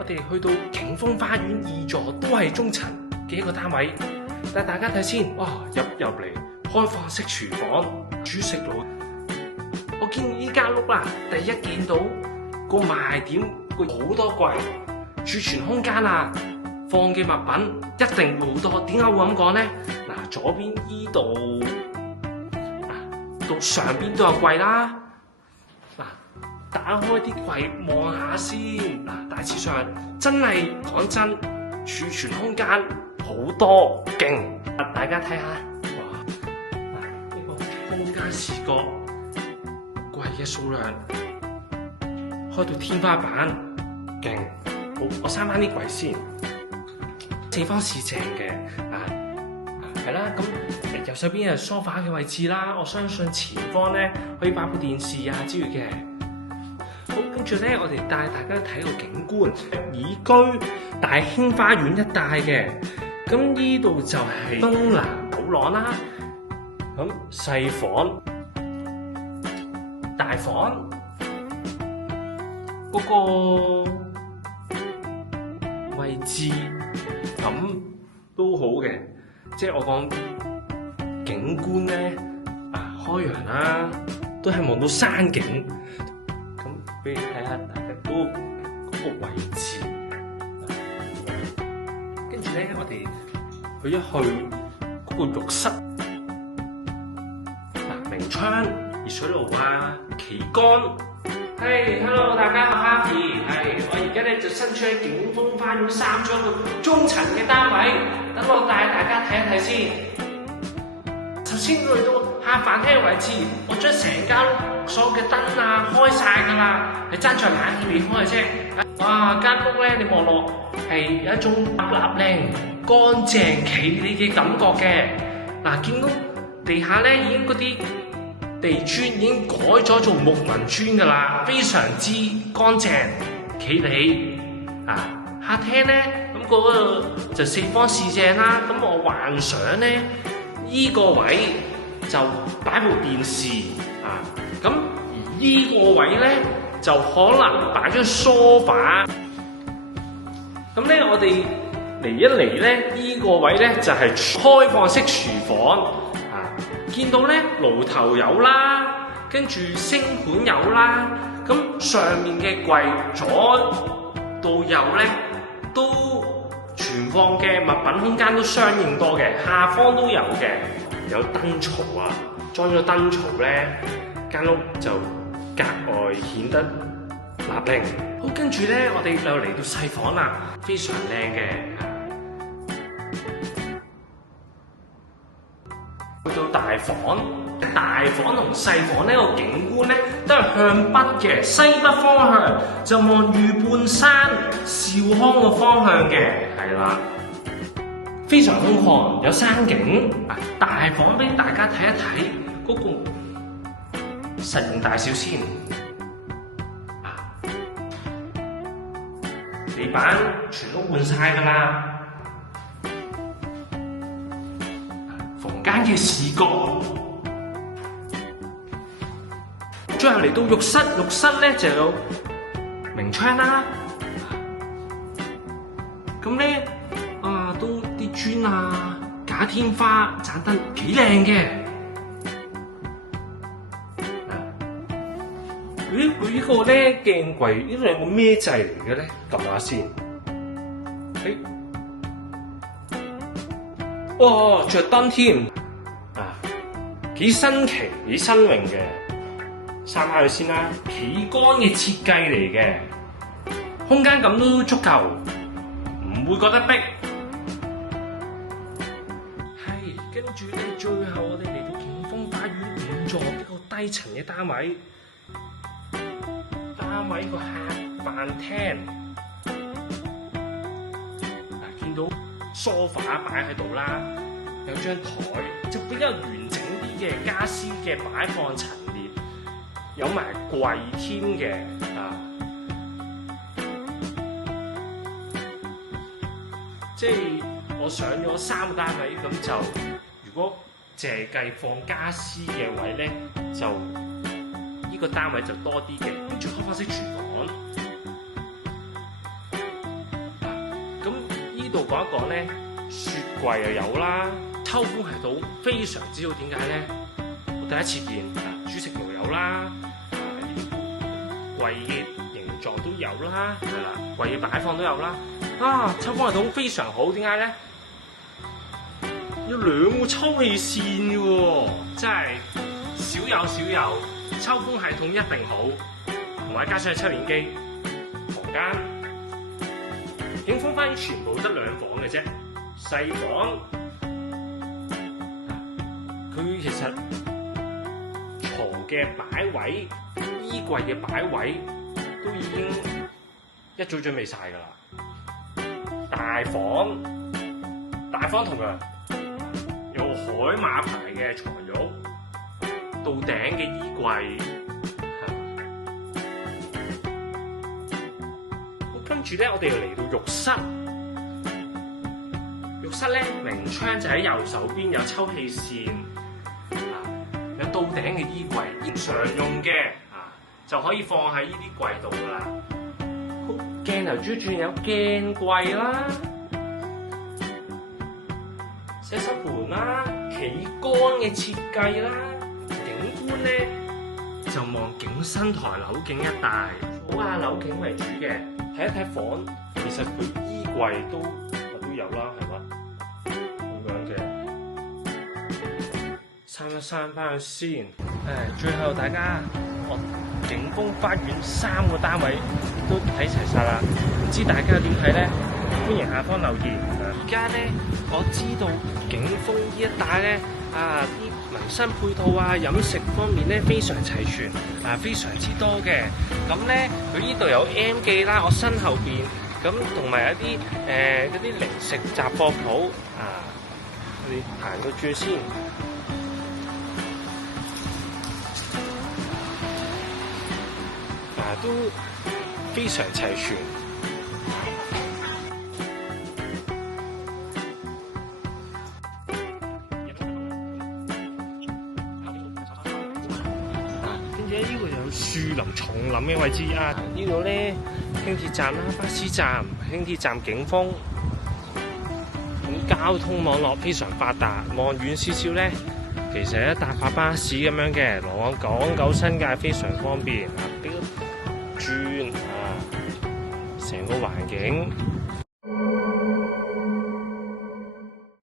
我哋去到景豐花園2座都係中層嘅一個單位。但大家睇先，哇！入嚟開放式廚房、煮食爐。我見呢間屋啦，第一見到個賣點，好多櫃，儲存空間啊，放嘅物品一定會好多。點解會咁講咧？嗱，左邊依度到上邊都有櫃啦。嗱，打開啲櫃望下先。嗱，大致上真係講真，儲存空間好多，勁！大家睇下，哇！嗱，呢個空間視覺，櫃嘅數量開到天花板，勁！好，我閂翻啲櫃先。四方四正嘅，係啦。咁右手邊係梳化嘅位置啦。我相信前方咧可以擺部電視啊之類嘅。好，跟住咧我哋帶大家睇個景觀，宜居大興花園一帶嘅。咁呢度就係東南走廊啦。咁細房、大房嗰個位置咁都好嘅，即係我講景觀咧，開揚啦，都係望到山景。咁俾你睇下大家嗰個位置。跟住咧，我哋去一去嗰個浴室，明窗、熱水爐啊、旗杆。Hello， 大家好 ，Happy。我而家咧就身處喺景豐花園3座嘅中層嘅單位，等我帶大家睇一睇先。首先去到客飯廳嘅位置，我將成間屋所有嘅燈啊開晒㗎啦，係爭在冷氣未開嘅啫。哇，間屋咧你望落係有一種立靚、乾淨、企理嘅感覺嘅。嗱，見到地下咧已經嗰啲地磚已經改咗做木紋磚㗎啦，非常之乾淨企理。客廳咧咁嗰個就四方四正啦。咁我幻想咧依個位就擺部電視咁而依個位咧就可能擺張梳化。咁咧我哋嚟一嚟咧依個位咧就係開放式廚房。見到咧爐頭有啦，跟住星盤有啦，咁上面嘅櫃左到右咧都存放嘅物品空間都相應多嘅，下方都有嘅，有燈槽啊，裝咗燈槽咧，間屋就格外顯得立靚。好，跟住咧我哋就嚟到細房啦，非常靚嘅。去到大房同細房呢個景觀咧都係向北嘅，西北方向就望御半山兆康個方向嘅，係啦，非常空曠，有山景。大房俾大家睇一睇嗰個實用大小先。地板全屋換晒㗎啦。間嘅視覺，最後嚟到浴室，浴室咧就有明窗啦。咁咧都啲磚啊、假天花、盞燈幾靚嘅。佢呢個咧鏡櫃呢兩個咩掣嚟嘅咧？撳下先。哇，着燈添，幾新奇，幾新穎嘅。閂下佢先啦，企杆嘅設計嚟嘅，空間感都足夠，唔會覺得逼。跟住咧，最後我哋嚟到景豐花園5座一個低層嘅單位，單位個客飯廳，見到梳化擺喺度啦，有張台就比較完整啲嘅家私嘅擺放陳列，有埋櫃添嘅即係我上咗3個單位，咁就如果淨係計放家私嘅位咧，就呢個單位就多啲嘅。跟住開放式廚房，度講一講咧，雪櫃又有啦，抽風系統非常之好。點解咧？我第一次見煮食爐有啦，櫃嘅形狀都有啦，係啦，櫃嘅擺放都有啦。抽風系統非常好，點解咧？有2個抽氣扇嘅喎，真係少有。抽風系統一定好，同埋加上抽煙機，房間景豐花園全部得2房嘅啫，細房。佢其實床嘅擺位、衣櫃嘅擺位都已經一早準備晒㗎啦。大房同樣有海馬牌嘅床褥，到頂嘅衣櫃。跟住咧，我哋又嚟到浴室。浴室咧，明窗就喺右手邊，有抽氣扇，有到頂嘅衣櫃，常用嘅就可以放喺呢啲櫃度噶啦。鏡頭珠轉有鏡櫃啦，洗手盆啦，企缸嘅設計啦，景觀咧就望景新台柳景一帶，好柳景為主嘅。睇一睇房，其實佢衣櫃都有啦，係嘛？咁樣嘅，刪翻先。最後大家，我景豐花園3個單位都睇齊晒啦，唔知大家點睇咧？歡迎下方留言。而家咧，我知道景豐呢一帶咧，啲民生配套飲食方面咧非常齊全，非常之多嘅。咁咧，佢呢度有 M 記啦，我身後邊咁同埋一啲嗰啲零食雜貨鋪我哋行個轉先。都非常齊全。跟住呢個有樹林叢林嘅位置呢度咧輕鐵站啦、巴士站、輕鐵站景豐，咁交通網絡非常發達。望遠少少咧，其實搭法巴士咁樣嘅，來往港九新界非常方便。轉成個環境